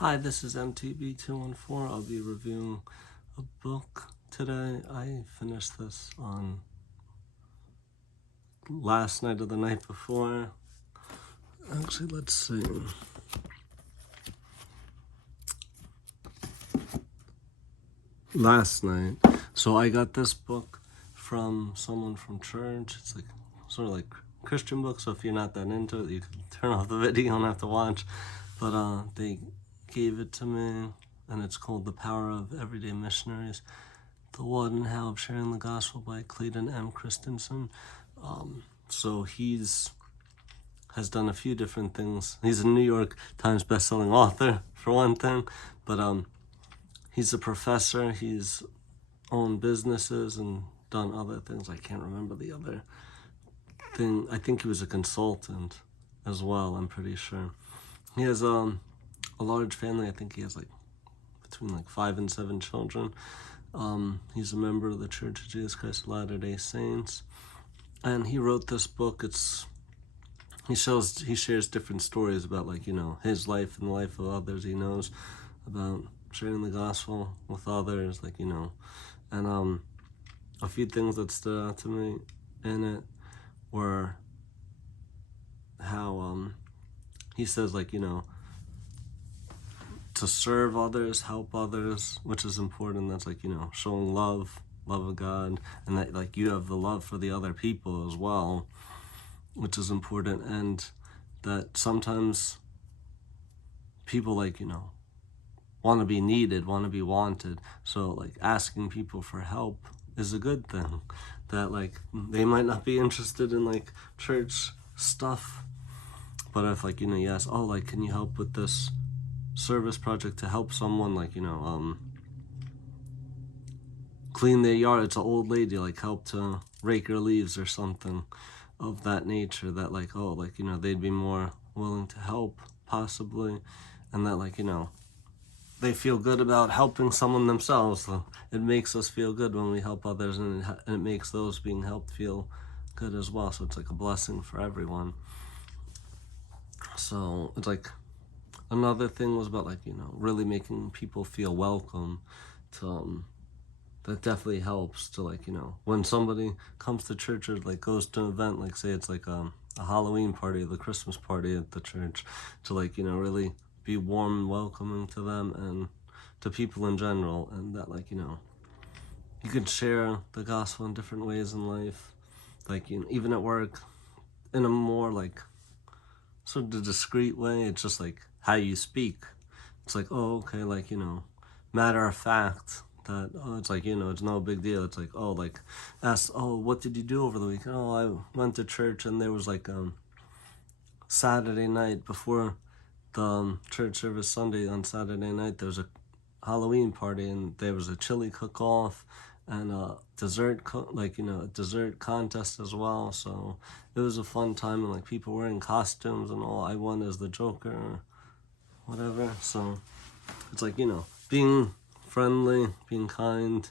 Hi, this is MTB214. I'll be reviewing a book today. I finished this on last night or the night before. Actually, let's see. Last night. So I got this book from someone from church. It's like sort of like Christian book, so if you're not that into it, you can turn off the video, you don't have to watch. But they gave it to me, and it's called The Power of Everyday Missionaries, The What and How of Sharing the Gospel by Clayton and Christensen. So has done a few different things. He's a New York Times bestselling author, for one thing, but he's a professor. He's owned businesses and done other things. I can't remember the other thing. I think he was a consultant as well, I'm pretty sure. He has a large family. I think he has between 5 and 7 children. He's a member of the Church of Jesus Christ of Latter-day Saints. And he wrote this book. He shares different stories about his life and the life of others he knows, about sharing the gospel with others, and a few things that stood out to me in it were how he says to serve others, help others, which is important. That's showing love of God, and that you have the love for the other people as well, which is important. And that sometimes people want to be needed, want to be wanted, so asking people for help is a good thing. That they might not be interested in church stuff, but if you ask, can you help with this service project to help someone clean their yard, it's an old lady, help to rake her leaves or something of that nature, that they'd be more willing to help possibly, and that they feel good about helping someone themselves. So it makes us feel good when we help others, and it makes those being helped feel good as well. So it's a blessing for everyone. So it's another thing was about really making people feel welcome. To that definitely helps to when somebody comes to church or goes to an event, say it's a Halloween party or the Christmas party at the church, to really be warm and welcoming to them and to people in general, and that you can share the gospel in different ways in life, even at work, in a more sort of discreet way. It's just how you speak. It's okay, matter of fact, that it's it's no big deal. It's ask, what did you do over the weekend? I went to church, and there was Saturday night before the church service Sunday. On Saturday night there was a Halloween party, and there was a chili cook-off and a dessert a dessert contest as well. So it was a fun time, and people wearing costumes and all. I won as the Joker or whatever. So it's being friendly, being kind,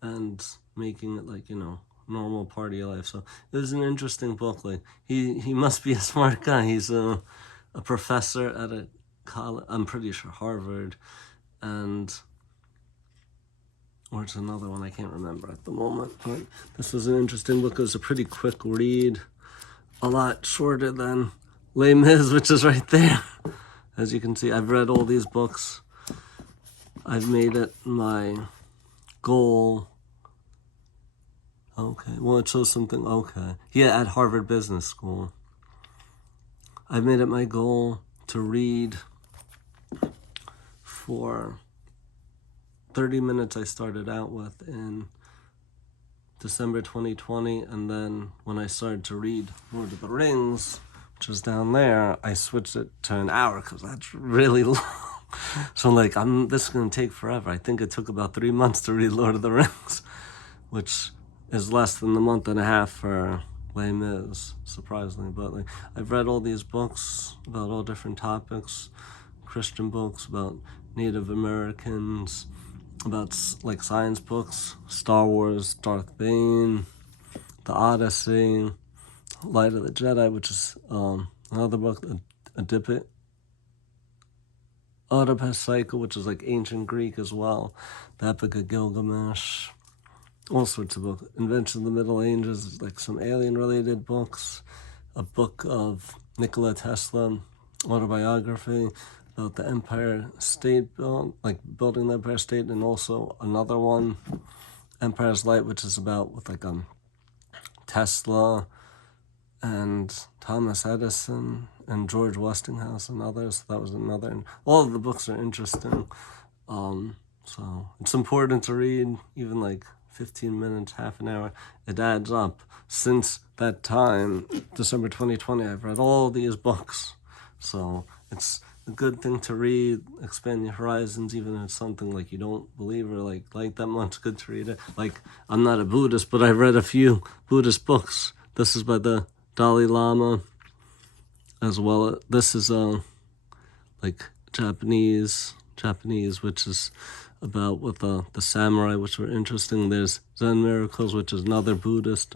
and making it normal party life. So it was an interesting book. He must be a smart guy. He's a professor at a college, I'm pretty sure Harvard, or it's another one I can't remember at the moment. But this was an interesting book. It was a pretty quick read, a lot shorter than Les Mis, which is right there. As you can see, I've read all these books. I've made it my goal. Okay, well, it shows something. Okay, yeah, at Harvard Business School. I've made it my goal to read for 30 minutes. I started out with in December 2020, and then when I started to read Lord of the Rings, which is down there, I switched it to an hour because that's really long. So this is going to take forever. I think it took about 3 months to read Lord of the Rings, which is less than a month and a half for Les Mis, surprisingly. But I've read all these books about all different topics, Christian books about Native Americans, about science books, Star Wars, Darth Bane, The Odyssey, Light of the Jedi, which is another book, a Oedipus Cycle, which is like ancient Greek as well. The Epic of Gilgamesh. All sorts of books. Invention of the Middle Ages, like some alien-related books. A book of Nikola Tesla, autobiography about the Empire State like building the Empire State, and also another one, Empire's Light, which is about with like Tesla and Thomas Edison and George Westinghouse and others. That was another. And all of the books are interesting. So it's important to read, even like 15 minutes, half an hour. It adds up. Since that time, December 2020, I've read all these books. So it's a good thing to read, expand your horizons, even if it's something like you don't believe or like that much. Good to read it. Like, I'm not a Buddhist, but I've read a few Buddhist books. This is by the Dalai Lama as well. This is like Japanese, which is about with the samurai, which were interesting. There's Zen Miracles, which is another Buddhist.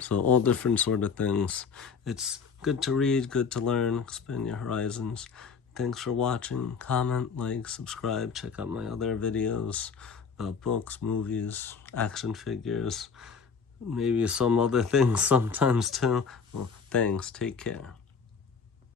So all different sort of things. It's good to read, good to learn, expand your horizons. Thanks for watching. Comment, like, subscribe. Check out my other videos about books, movies, action figures, maybe some other things sometimes too. Well, thanks. Take care.